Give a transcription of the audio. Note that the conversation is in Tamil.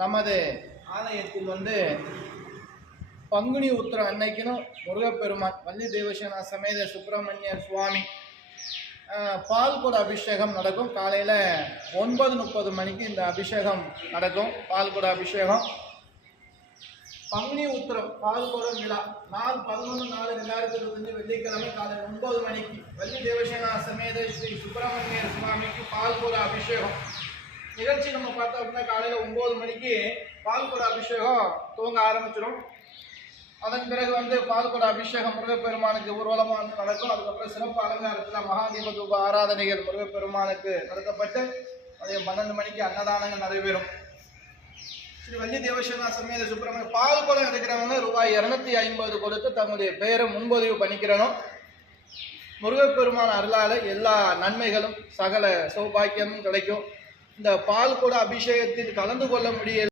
நமது ஆலயத்தில் பங்குனி உத்திரம் அன்னைக்குன்னு முருகப்பெருமான் வள்ளி தேவசேனா சமேத சுப்பிரமணிய சுவாமி பால்குட அபிஷேகம் நடக்கும். காலையில் 9:30 மணிக்கு இந்த அபிஷேகம் நடக்கும். பால்குட அபிஷேகம் பங்குனி உத்திரம் பால்குடம் விழா நாள் 11/4/2025 வெள்ளிக்கிழமை காலை 9 மணிக்கு வள்ளி தேவசேனா சமேத ஸ்ரீ சுப்பிரமணிய சுவாமிக்கு பால்குட அபிஷேகம் நிகழ்ச்சி நம்ம பார்த்தோம் அப்படின்னா காலையில் 9 மணிக்கு பால்குட அபிஷேகம் துவங்க ஆரம்பிச்சிடும். அதன் பிறகு பால்குட அபிஷேகம் முருகப்பெருமானுக்கு ஊர்வலமாக நடக்கும். அதுக்கப்புறம் சிறப்பு அலங்காரத்தில் மகாதீப தூப ஆராதனைகள் முருகப்பெருமானுக்கு நடத்தப்பட்டு மதியம் 12 மணிக்கு அன்னதானங்கள் நடைபெறும். ஸ்ரீ வள்ளி தேவசேனா சமேத சுப்பிரமணிய பால்குடம் எடுக்கிறவங்க ரூபாய் 250 கொடுத்து தங்களுடைய பெயரை முன்பதிவு பண்ணிக்கிறணும். முருகப்பெருமான அருளால் எல்லா நன்மைகளும் சகல சௌபாக்கியமும் கிடைக்கும். இந்த பால்குட அபிஷேகத்தில் கலந்து கொள்ள முடியல